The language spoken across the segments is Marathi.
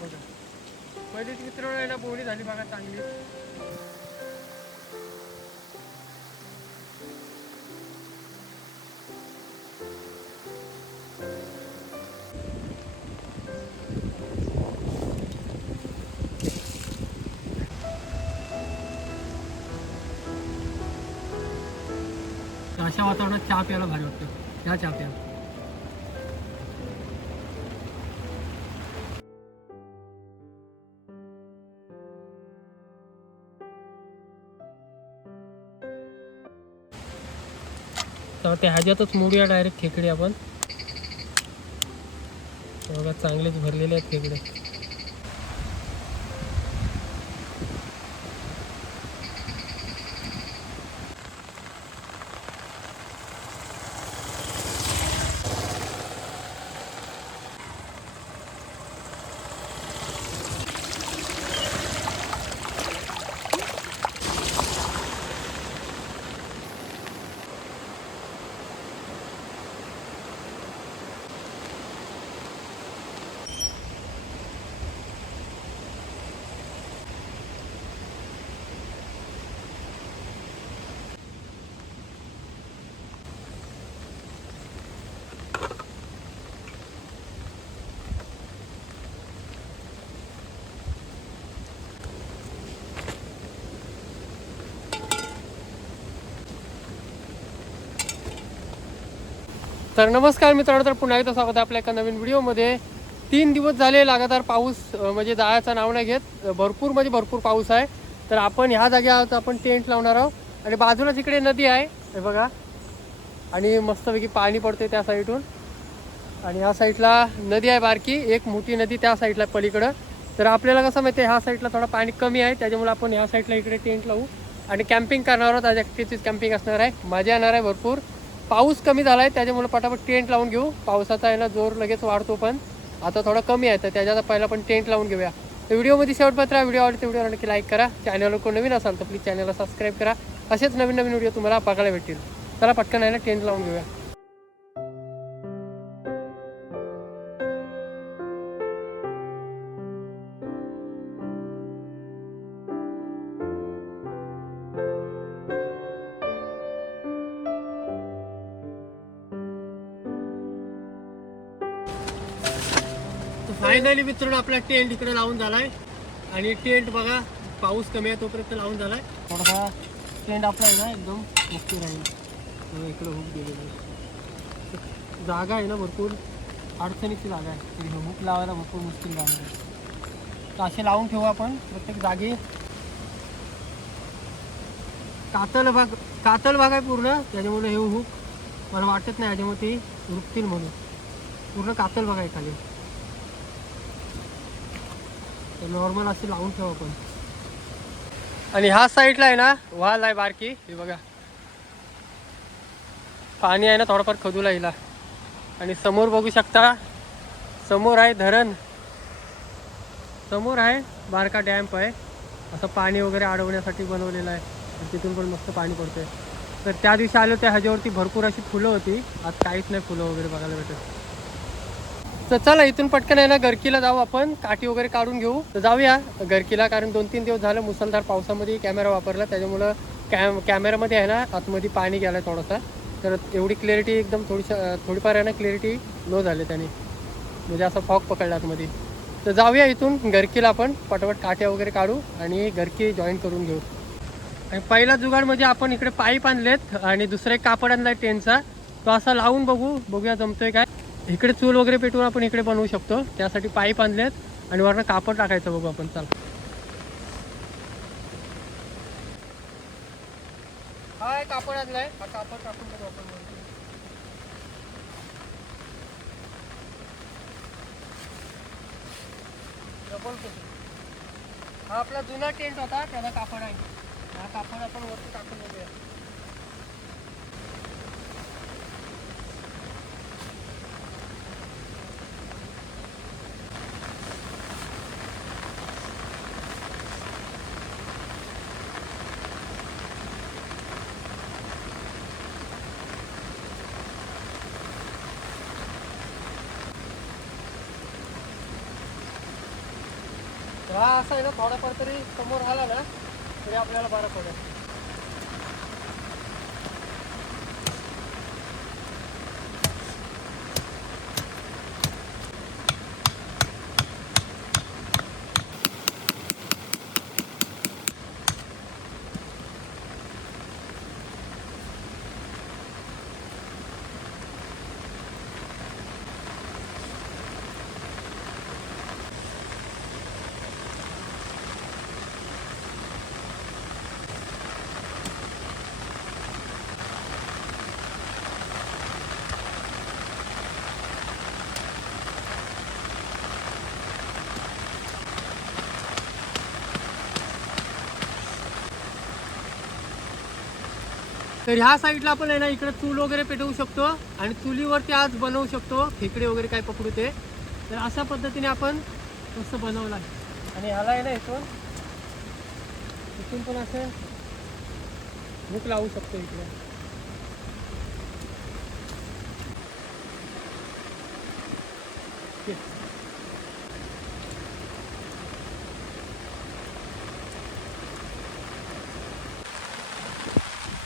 बघा पहिलीच मित्रांनो बोली झाली बघा चांगली. अशा वातावरणात चहा प्यायला भारी वाटतं. या चहा प्या. तर ते ह्याच्यातच मोडूया डायरेक्ट खेकडे आपण. बघा चांगलेच भरलेले आहेत खेकडे. तर नमस्कार मित्रांनो, तर पुन्हा एकदा स्वागत आहे आपल्या एका नवीन व्हिडिओमध्ये. 3 दिवस झाले लगातार पाऊस म्हणजे जायचं नाव नाही घेत. भरपूर म्हणजे भरपूर पाऊस आहे. तर आपण ह्या जागेवर आपण टेंट लावणार आहोत आणि बाजूलाच इकडे नदी आहे हे बघा. आणि मस्तपैकी पाणी पडते त्या साईडून. आणि ह्या साईडला नदी आहे बारकी, एक मोठी नदी त्या साईडला पलीकडं. तर आपल्याला कसं माहिती आहे ह्या साईडला थोडं पाणी कमी आहे, त्याच्यामुळे आपण ह्या साईडला इकडे टेंट लावू आणि कॅम्पिंग करणार आहोत. आज ॲक्टिव्हिटीज कॅम्पिंग असणार आहे, मजा येणार आहे भरपूर. पाऊस कमी झाला आहे त्याच्यामुळे पटापट टेंट लावून घेऊ. पावसाचा आहे ना जोर लगेच वाढतो, पण आता थोडा कमी आहे तर त्याच्यात पहिला आपण टेंट लावून घेऊया. तर व्हिडिओमध्ये शेवटपर्यंत राहा. व्हिडिओ आवडते व्हिडिओ नक्की लाईक करा. चॅनलवर कोण नवीन असाल तर प्लीज चॅनलला सबस्क्राईब करा. असेच नवीन नवीन व्हिडिओ तुम्हाला बघायला भेटतील. चला पटकन आहे ना टेंट लावून घेऊया. फायनली मित्रांनो आपला टेंट इकडे लावून झालाय आणि टेंट बघा पाऊस कमी आहे तोपर्यंत लावून झालाय. थोडासा टेंट आपला आहे ना एकदम मुक्ती राहील. इकडे हुक दिलेली जागा आहे ना, भरपूर अडचणीची जागा आहे. हुक लावायला भरपूर मुश्किल जाणार आहे. तर असे लावून ठेवू आपण प्रत्येक जागी. कातल भाग आहे पूर्ण, त्याच्यामुळे हे हुक मला वाटत नाही याच्यामुळे ती रुकतील म्हणून. पूर्ण कातल भाग आहे खाली. नॉर्मल असे लावून ठेवू आपण. आणि ह्या साईडला आहे ना वाल आहे बारकी, हे बघा पाणी आहे ना थोडंफार खदूला हिला. आणि समोर बघू शकता, समोर आहे धरण, समोर आहे बारका डॅम्प आहे. असं पाणी वगैरे अडवण्यासाठी बनवलेलं आहे. तिथून पण मस्त पाणी पडतंय. तर त्या दिवशी आलो त्या ह्याच्यावरती भरपूर अशी फुलं होती, आज काहीच नाही फुलं वगैरे बघायला भेटत. तर चला इथून पटकन आहे ना गरकीला जाऊ आपण, काठी वगैरे काढून घेऊ. तर जाऊया गरकीला, कारण 2-3 दिवस झालं मुसळधार पावसामध्ये कॅमेरा वापरला, त्याच्यामुळं कॅमेरामध्ये आहे ना आतमध्ये पाणी गेलं थोडासा. तर एवढी क्लॅरिटी एकदम थोडीफार आहे ना क्लॅरिटी लो झाली त्याने, म्हणजे असं फॉग पकडला आतमध्ये. तर जाऊया इथून गरकीला आपण, पटापट काठ्या वगैरे काढू आणि गरकी जॉईन करून घेऊ. आणि पहिला जुगाड म्हणजे आपण इकडे पाईप आणलेत आणि दुसरा एक कापड आणलाय टेनचा, तो असा लावून बघूया जमतोय काय. इकडे चूल वगैरे पेटवून आपण इकडे बनवू शकतो, त्यासाठी पाईप आणलेत आणि वरनं कापड टाकायचं बघू आपण. चल हा कापड आणलाय, हा कापड टाकून बघू आपण. हा आपला जुना टेंट होता त्याला कापड आहे, हा कापड आपण वरती टाकून बघूया. हा असं आहे ना, थोडाफार तरी समोर आला ना तरी आपल्याला बरं पडेल. तर ह्या साईडला आपण आहे ना इकडे चूल वगैरे पेटवू शकतो आणि चुलीवरती आज बनवू शकतो खेकडे वगैरे काय पकडू ते. तर अशा पद्धतीने आपण मस्त बनवलं आहे. आणि ह्याला आहे ना इथून पण असं भूक लावू शकतो इकडे.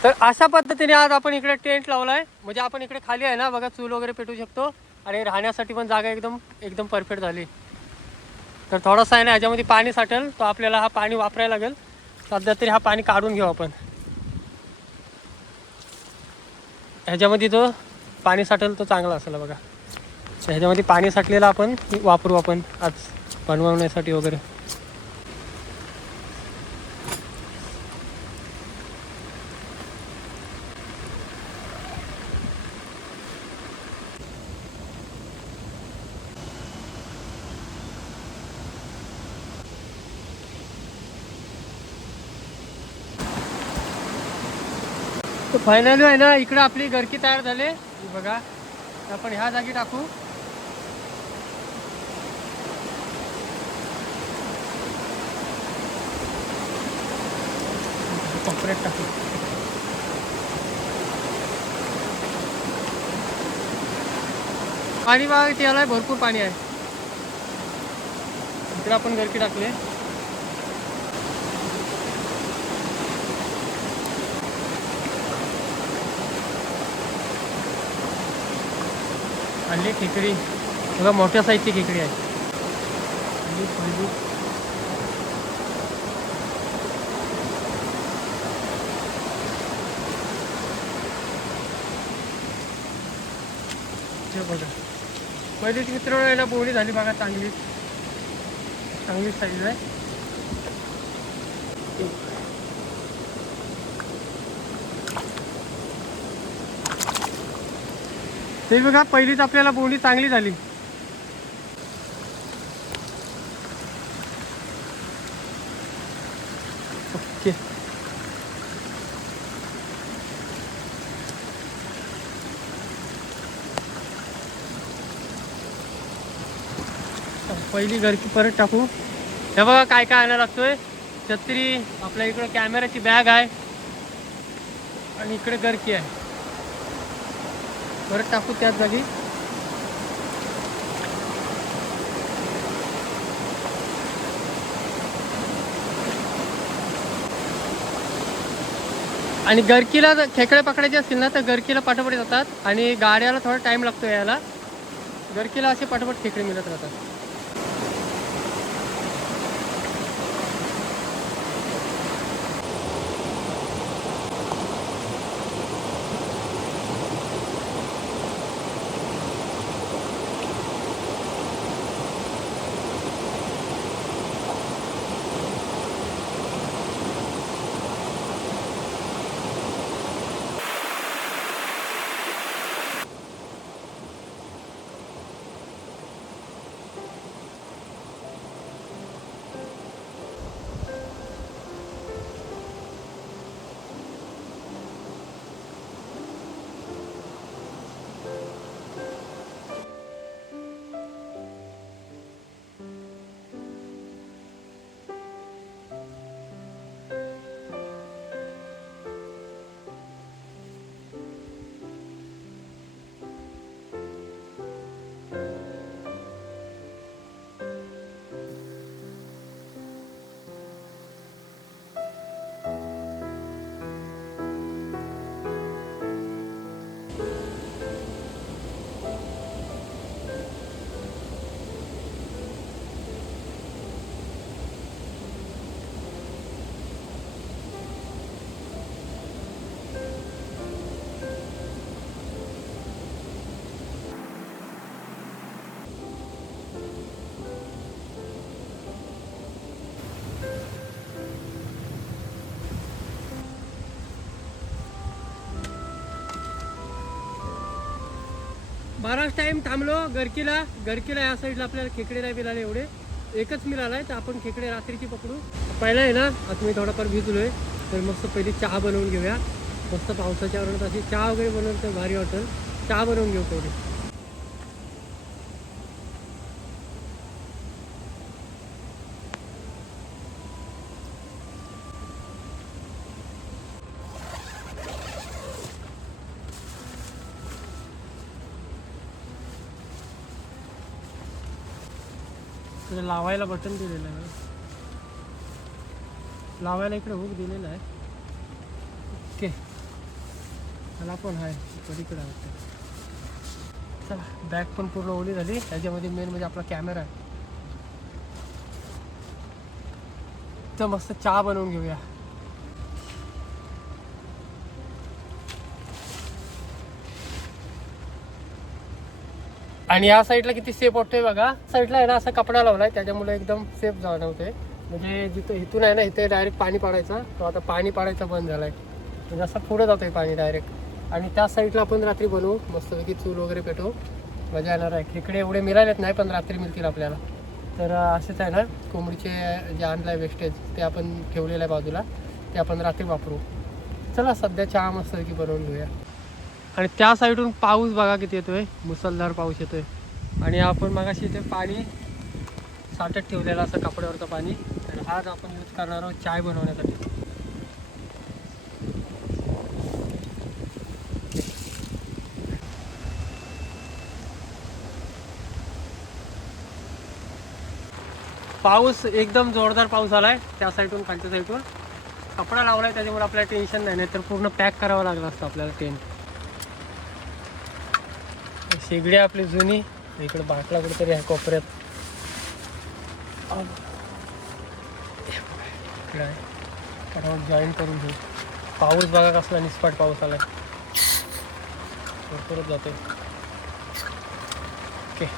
तर अशा पद्धतीने आज आपण इकडे टेंट लावलाय. म्हणजे आपण इकडे खाली आहे ना बघा चूल वगैरे पेटू शकतो आणि राहण्यासाठी पण जागा एकदम एकदम परफेक्ट झाली. तर थोडासा आहे ना ह्याच्यामध्ये पाणी साठेल, तो आपल्याला हा पाणी वापरायला लागेल. सध्या तरी हा पाणी काढून घेऊ आपण. ह्याच्यामध्ये जो पाणी साठेल तो चांगला असेल बघा. ह्याच्यामध्ये पाणी साठलेलं आपण वापरू आपण आज बनवण्यासाठी वगैरे. तर फायनली आहे ना इकडे आपली गरकी तयार झाली बघा. आपण ह्या जागी टाकू. कॉपरेट टाकू. पाणी बघा त्याला भरपूर पाणी आहे. इकडे आपण गरकी टाकले. आणली खेकडी बघा, मोठ्या साईजची खेकडी आहे. बघा पहिलीच मित्र याला बोली झाली बघा. चांगली चांगली साईज आहे. ते बघा पहिलीच आपल्याला बोली चांगली झाली. ओके. पहिली घरची परत टाकू. हे बघा काय काय आणायला लागतोय. छत्री, आपल्या इकडे कॅमेराची बॅग आहे आणि इकडे गरकी आहे. परत टाकू त्याच जागी. आणि गरकीला खेकडे पकडायचे असतील ना तर गरकीला पाठोपाठ जातात आणि गाड्याला थोडा टाइम लागतो यायला. गरकीला असे पाठोपाठ खेकडे मिळत राहतात. बराच टाइम थांबलो गरकीला. गरकीला या साईडला आपल्याला खेकडे नाही मिळाले एवढे, एकच मिळालाय. तर आपण खेकडे रात्रीची पकडू. पहिला आहे ना, आता मी थोडाफार भिजलोय, तर मस्त पहिली चहा बनवून घेऊया. मस्त पावसाच्या वरणात अशी चहा वगैरे बनवून तर भारी वाटेल. चहा बनवून घेऊ तेवढी. लावायला बटन दिलेलं आहे, लावायला इकडे हुक दिलेला आहे. ओके, मला पण आहे पलीकडे आहे. चला, बॅग पण पूर्ण ओली झाली. त्याच्यामध्ये मेन म्हणजे आपला कॅमेरा आहे. तर मस्त चहा बनवून घेऊया. आणि या साईडला किती सेफ वाटतोय बघा. साईडला आहे ना असा कपडा लावलाय, त्याच्यामुळे एकदम सेफ जाणवते. म्हणजे जिथं इथून आहे ना, इथे डायरेक्ट पाणी पाडायचं. तो आता पाणी पाडायचं बंद झालाय, म्हणजे असं पुढे जातोय पाणी डायरेक्ट. आणि त्या साईडला आपण रात्री बनवू मस्तपैकी, चूल वगैरे पेटवू, मजा येणार आहे. खेकडे एवढे मिळालेत नाही, पण रात्री मिळतील आपल्याला. तर असेच आहे ना, कोंबडीचे जे आणलं आहे वेस्टेज, ते आपण ठेवलेलं आहे बाजूला, ते आपण रात्री वापरू. चला सध्या चहा मस्तपैकी बनवून घेऊया. आणि त्या साईडून पाऊस बघा किती येतोय, मुसळधार पाऊस येतोय. आणि आपण मगाशी इथे पाणी साठत ठेवलेलं असं कपड्यावरचं पाणी, आणि आज आपण यूज करणार आहोत चाय बनवण्यासाठी. पाऊस एकदम जोरदार पाऊस आलाय त्या साईडून, खालच्या साईडून. कपडा लावलाय त्याच्यामुळे आपल्याला टेन्शन नाही, तर पूर्ण पॅक करावं लागलं असतं आपल्याला टेंट. शेगडी आपली जुनी इकडे बाटला कुठेतरी आहे कोपऱ्यात. इकडे आहे, फटाफट जॉईन करून घेऊ. पाऊस बघा कसला निस्पाट पाऊस आलाय, भरपूरच जातोय. ओके,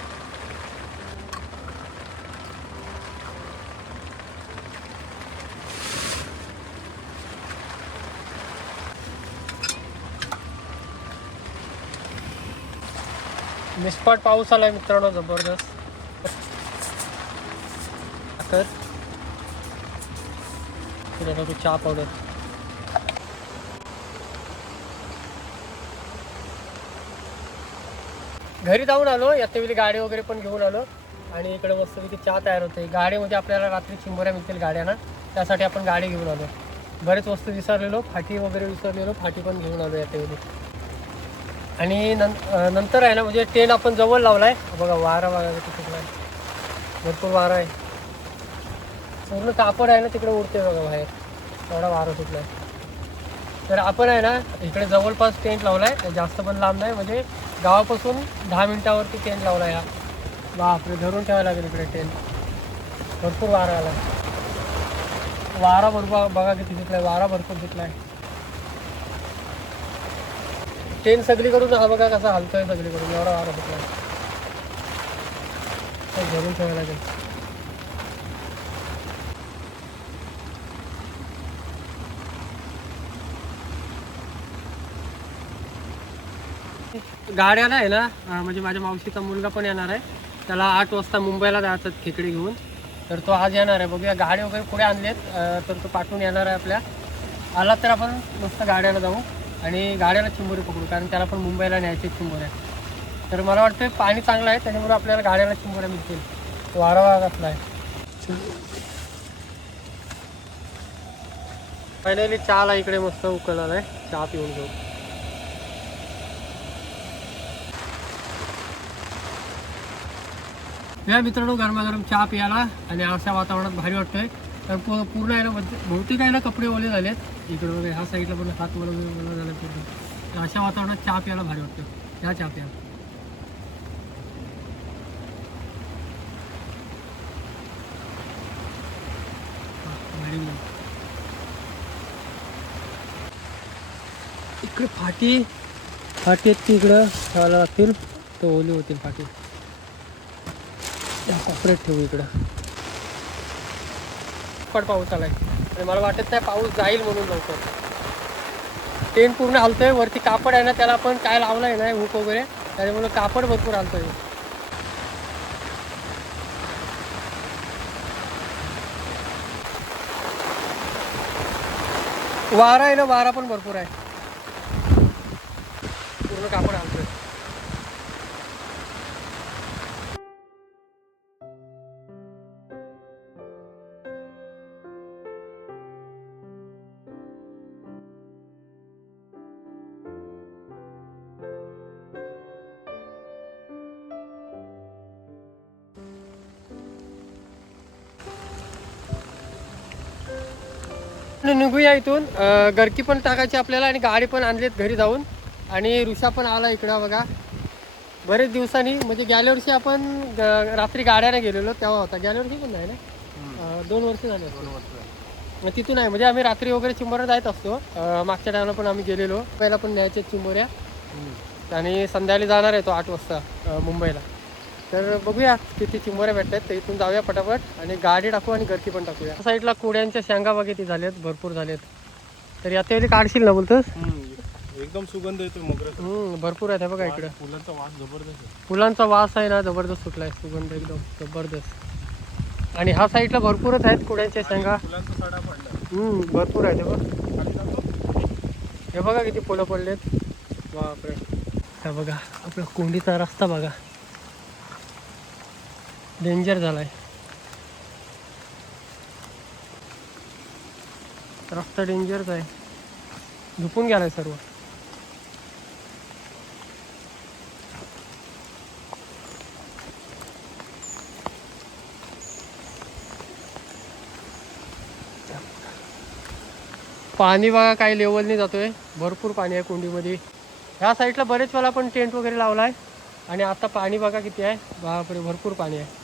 निस्पाट पाऊस आलाय मित्रांनो, जबरदस्त. तर टाकू चहा पावडर. घरी जाऊन आलो, याच्यावेळी गाडी वगैरे पण घेऊन आलो. आणि इकडे मस्तपैकी चहा तयार होते. गाडीमध्ये आपल्याला रात्री चिंबोऱ्या मिळतील गाड्यांना, त्यासाठी आपण गाडी घेऊन आलो. बरेच वस्तू विसरलेलो, फाटी वगैरे विसरलेलो, फाटी पण घेऊन आलो याच्यावेळी. आणि नंतर आहे ना, म्हणजे टेंट आपण जवळ लावलाय बघा. वारा बघा किती आहे, भरपूर वारा आहे. पूर्ण कापड आहे ना तिकडे उडते बघा बाहेर, एवढा वारा सुटलाय. तर आपण आहे ना इकडे जवळपास टेंट लावलाय, जास्त पण लांब नाही, म्हणजे गावापासून 10 मिनिटावरती टेंट लावलाय. हा बापरे, धरून ठेवायला लागेल इकडे टेंट. भरपूर वारा आला, वारा भरपूर बघा किती सुटलाय, वारा भरपूर सुटलाय. टेंट सगळीकडून हा बघा कसा हलतोय सगळीकडून, एवढा वारा सुटलाय. धरून ठेवायला लागेल. गाड्याला आहे ना, म्हणजे माझ्या मावशीचा मुलगा पण येणार आहे. त्याला 8 वाजता मुंबईला जायचं खेकडे घेऊन. तर तो आज येणार आहे. बघूया गाडी वगैरे पुढे आणलेत, तर तो पाठवून येणार आहे आपल्या. आला तर आपण मस्त गाड्याला जाऊ आणि गाड्याला चिंबोरी पकडू, कारण त्याला पण मुंबईला न्यायचे चिंबोऱ्या. तर मला वाटतं पाणी चांगलं आहे, त्याच्यामुळे आपल्याला गाड्याला चिंबोऱ्या मिळतील. वारा वारा असला आहे. फायनली चहाला इकडे मस्त उकळला आहे, चहा पिऊन घेऊ. या मित्रांनो, गरमागरम चहा प्यायला आणि अशा वातावरणात भारी वाटतंय. तर पूर्ण आहे ना, बहुतेक आहे ना कपडे ओले झालेत. इकडे वगैरे ह्या साईडला पण हात ओला झाला पूर्ण. तर अशा वातावरणात चहा प्यायला भारी वाटतं. ह्या चहा प्या. इकडे फाटी आहेत की इकडं ठेवायला लागतील, तर ओली होतील फाटी. कपड्यात ठेवू इकडं. पण पाऊस आलाय आणि मला वाटत नाही पाऊस जाईल म्हणून लवकर. टेंट पूर्ण हलतोय. वरती कापड आहे ना, त्याला आपण काय लावलंय ना हुक वगैरे, त्याच्यामुळे कापड भरपूर आणतोय. वारा आहे ना, वारा पण भरपूर आहे. पूर्ण कापड आणतोय. निघूया इथून. गरकी पण टाकायची आपल्याला आणि गाडी पण आणलीत घरी जाऊन. आणि ऋषा पण आला इकडं बघा. बरेच दिवसांनी, म्हणजे गेल्या वर्षी आपण रात्री गाड्याने गेलेलो तेव्हा होता. गेल्या वर्षी पण नाही ना, 2 वर्ष झाले. मग तिथून आहे, म्हणजे आम्ही रात्री वगैरे चिंबोऱ्या जायत असतो. मागच्या टायमाला पण आम्ही गेलेलो. पहिला पण न्यायचे चिंबोऱ्या. आणि संध्याकाळी जाणार आहे तो 8 वाजता मुंबईला. तर बघूया किती चिंबोऱ्या भेटतात. तर इथून जाऊया पटापट आणि गाडी टाकू आणि गरकी पण टाकूया. साईडला कुड्यांच्या शेंगा बघा किती झाल्यात, भरपूर झालेत. तर याच्या वेळी काढशील ना बोलतोस? एकदम सुगंध येतो मोगऱ्याचा. भरपूर आहे बघा इकडे. फुलांचा वास जबरदस्त आहे. फुलांचा वास आहे ना, जबरदस्त सुटलाय. सुगंध एकदम जबरदस्त. आणि हा साईडला भरपूरच आहेत कुड्यांच्या शेंगा. फुलांचा सडा पडला. भरपूर आहे बघ. हे बघा किती फुलं पडलेत. बापरे. हा बघा आपला कोंडीचा रस्ता बघा, डेंजर झालाय रस्ता. डेंजरच आहे, झुपून गेलाय सर्व. पाणी बघा काही लेवलने जातोय, भरपूर पाणी आहे कुंडीमध्ये. ह्या साईडला बरेच वेळा पण टेंट वगैरे लावलाय. आणि आता पाणी बघा किती आहे, बापरे भरपूर पाणी आहे.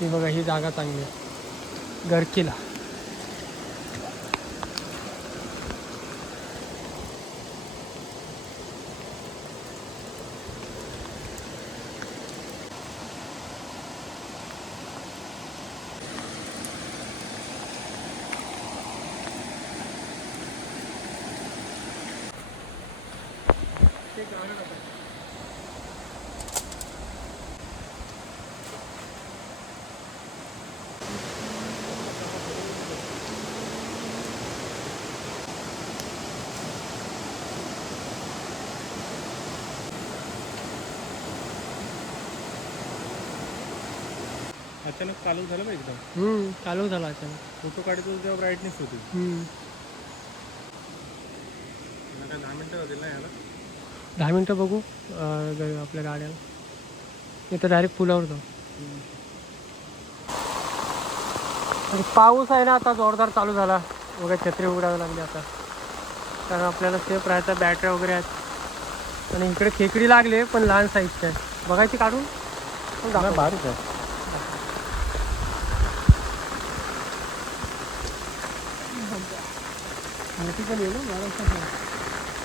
ही बघा ही जागा चांगली आहे गरकीला. अचानक चालू झालं बा एकदम. चालू झाला अचानक. फोटो काढतो तेव्हा ब्राईटनेस होती. काय 10 मिनिटं होतील ना याला? 10 मिनिटं बघू आपल्या गाड्याला. इथं डायरेक्ट पुलावर जाऊ. आणि पाऊस आहे ना आता जोरदार चालू झाला. बघा छत्री उघडावी लागली आता, कारण आपल्याला सेफ राहायचा. बॅटऱ्या वगैरे आहेत. आणि इकडे खेकडी लागले पण लहान साईजचे आहे. बघायची काढून बारीक आहे. मोठी पण येईल ना,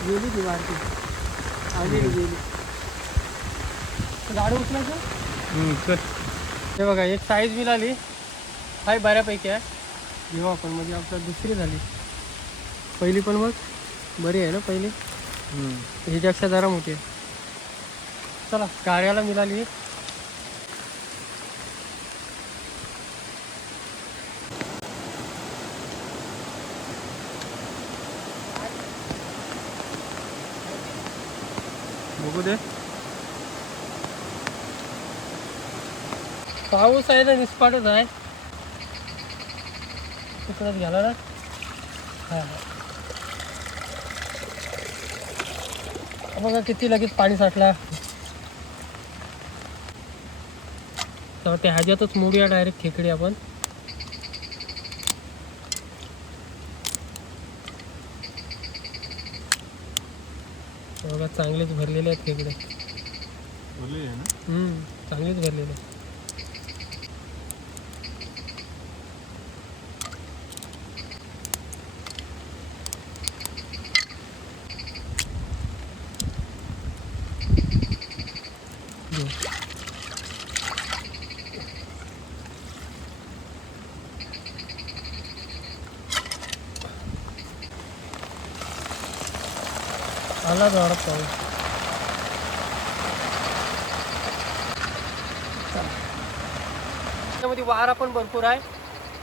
गेली ती वारती. आली गेली. गाडी उचलायचं. हे बघा एक साईज मिळाली, हाय बऱ्यापैकी आहे. घेऊ आपण, म्हणजे आपलं दुसरी झाली. पहिली पण मग बरी आहे ना पहिली, ह्याच्यापेक्षा जरा मोठी आहे. चला गाड्याला मिळाली. बघू दे. पाऊस आहे ना, निस्पाटच आहे. तिकडच घ्याला ना. बघा किती लगेच पाणी साठला. तर ते ह्याच्यातच मोडूया डायरेक्ट खेकडी आपण. बघा चांगलेच भरलेले आहेत खेकडे. चांगलेच भरलेले. आला जोरात पाऊस. त्यामध्ये वारा पण भरपूर आहे,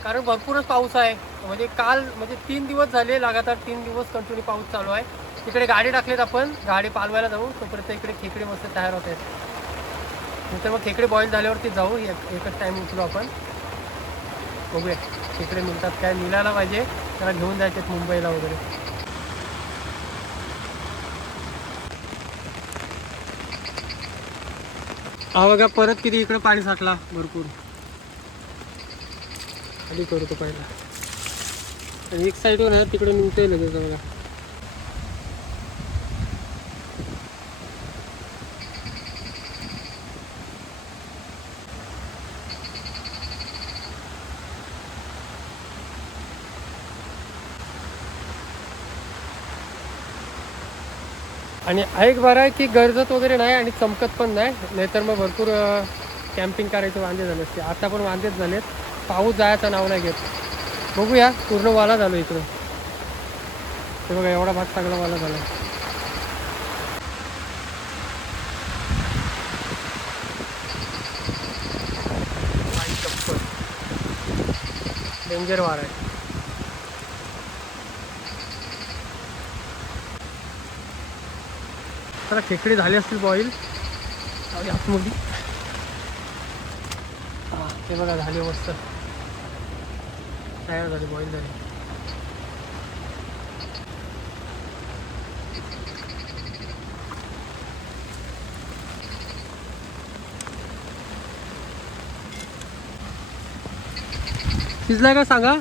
कारण भरपूरच पाऊस आहे. म्हणजे काल म्हणजे 3 दिवस झाले लगातार, 3 दिवस कंटिन्यू पाऊस चालू आहे. तिकडे गाडी टाकलेत आपण, गाडी पालवायला जाऊ. तोपर्यंत इकडे खेकडे मस्त तयार होत आहेत. नंतर मग खेकडे बॉईल झाल्यावरती जाऊ. एकच टाईम उचलू आपण. बघूया खेकडे मिळतात काय, मिळायला पाहिजे. त्याला घेऊन जायचे मुंबईला वगैरे. हा बघा परत किती इकडे पाणी साठला भरपूर. आधी करू तो पहिला. आणि एक साईडवर आहे तिकडे निघतोय लगेच बघा. आणि एक बरं आहे की गरजत वगैरे नाही आणि चमकत पण नाही, नाहीतर मग भरपूर कॅम्पिंग करायचे वांदे झाले असते. आता पण वांदेच झालेत. पाऊस जायचं नाव नाही घेत. बघूया पूर्ण वाला झालो इकडं. ते बघा एवढा भाग सगळा वाला झाला. डेंजर वार आहे. तर खेकडे झाले असतील बॉईल आतमध्ये. हां ते बघा झाले मस्त तयार झाले, बॉईल झाले. शिजलाय का सांगा.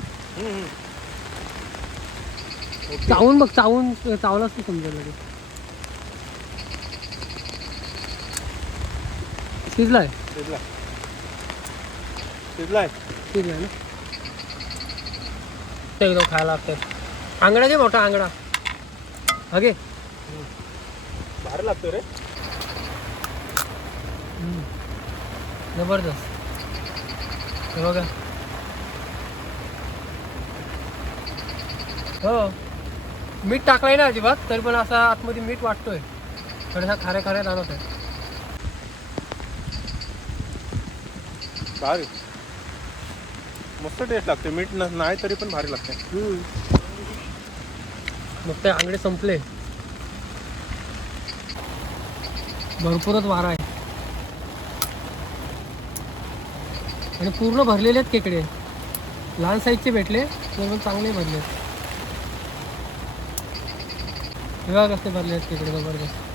चावून बघ, चावलाच तू समजा लगेच. शिजलाय ना. ते एकदम खायला लागतंय. आंगडा जे मोठा आंगडा अगे भारी लागतो रे. जबरदस्त. हे बघा. हो मीठ टाकलाय ना अजिबात, तरी पण असा आतमध्ये मीठ वाटतोय. थोड्याशा खाऱ्या खाऱ्या जाणवत आहे. भारी मस्त टेस्ट लागते. मीठ नाही तरी पण भारी लागते. मग ते आंगडे संपले. भरपूरच वारा आहे आणि पूर्ण भरलेले आहेत खेकडे. लहान साईजचे भेटले तर पण चांगले भरले आहेत. बघा कसे भरले आहेत खेकडे, जबरदस्त.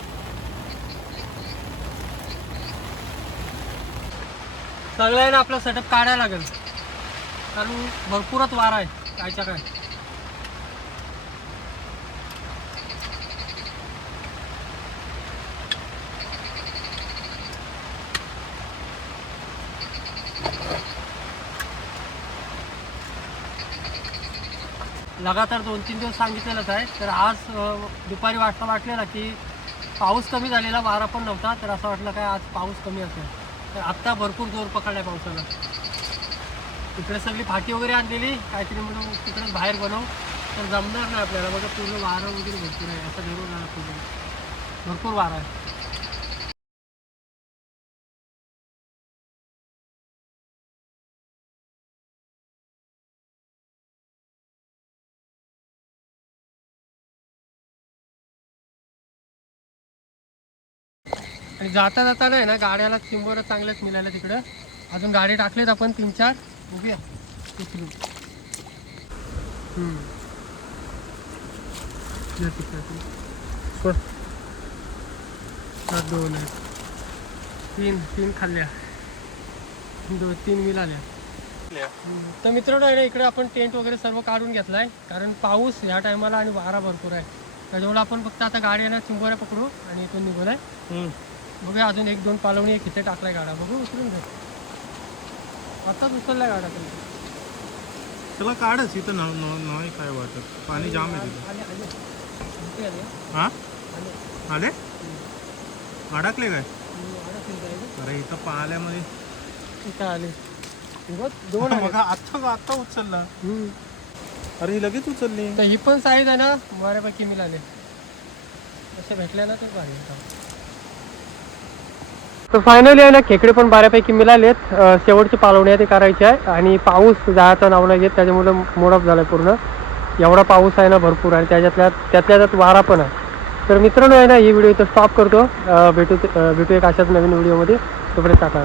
सगळं आहे ना आपला सेटअप काढायला लागेल, कारण भरपूरच वारा आहे कायच्या काय. लगातार 2-3 दिवस सांगितलेलंच आहे. तर आज दुपारी वाटलेला की पाऊस कमी झालेला, वारा पण नव्हता. तर असं वाटलं काय आज पाऊस कमी असेल. तर आत्ता भरपूर जोर पकडला आहे पावसाला. तिकडे सगळी फाटी वगैरे आणलेली काहीतरी म्हणून तिकडेच बाहेर बनव, तर जमणार नाही आपल्याला. बघा पूर्ण वारा वगैरे भरपूर आहे. असं धरून राहणार पूर्ण भरपूर वारा आहे. आणि जाता जाताना आहे ना गाड्याला चिंबोरं चांगल्याच मिळाल्या तिकडं. अजून गाडी टाकलेत आपण 3-4. बघूया उचलू. सोड. 2 आहेत. 3 खाल्ल्या, 2-3 मिळाल्या. तर मित्रांनो आहे ना इकडे आपण टेंट वगैरे सर्व काढून घेतला आहे, कारण पाऊस ह्या टायमाला आणि वारा भरपूर आहे. त्याच्यामुळे आपण फक्त आता गाड्याला चिंबोऱ्या पकडू आणि इथून निघून आहे. बघूया अजून 1-2 पालवणी एक इथे टाकलाय गाडा. बघू उचलून घे. आताच उचललाय गाडा तुमचा. चला काढच इथं नाही काय वाटत. पाणी जाम आहे तिथं. हा आले अडकले काय. अरे इथं पाल्यामध्ये इथं आले. दोन आता उचलला. अरे ही लगेच उचलली. तर ही पण साईज आहे ना बऱ्यापैकी मिळाले. असे भेटले ना तर भारी होतं. तर फायनली आहे ना खेकडे पण बऱ्यापैकी मिळालेत. शेवटची पालवणी आहे ती करायची आहे आणि पाऊस जायचा नाव नाही घेत, त्याच्यामुळे मोडप झाला पूर्ण. एवढा पाऊस आहे ना भरपूर आणि त्यातल्या त्यात वारा पण आहे. तर मित्रांनो आहे ना ही व्हिडिओ इथं स्टॉप करतो. भेटू एक अशाच नवीन व्हिडिओमध्ये. तोपर्यंत टाका.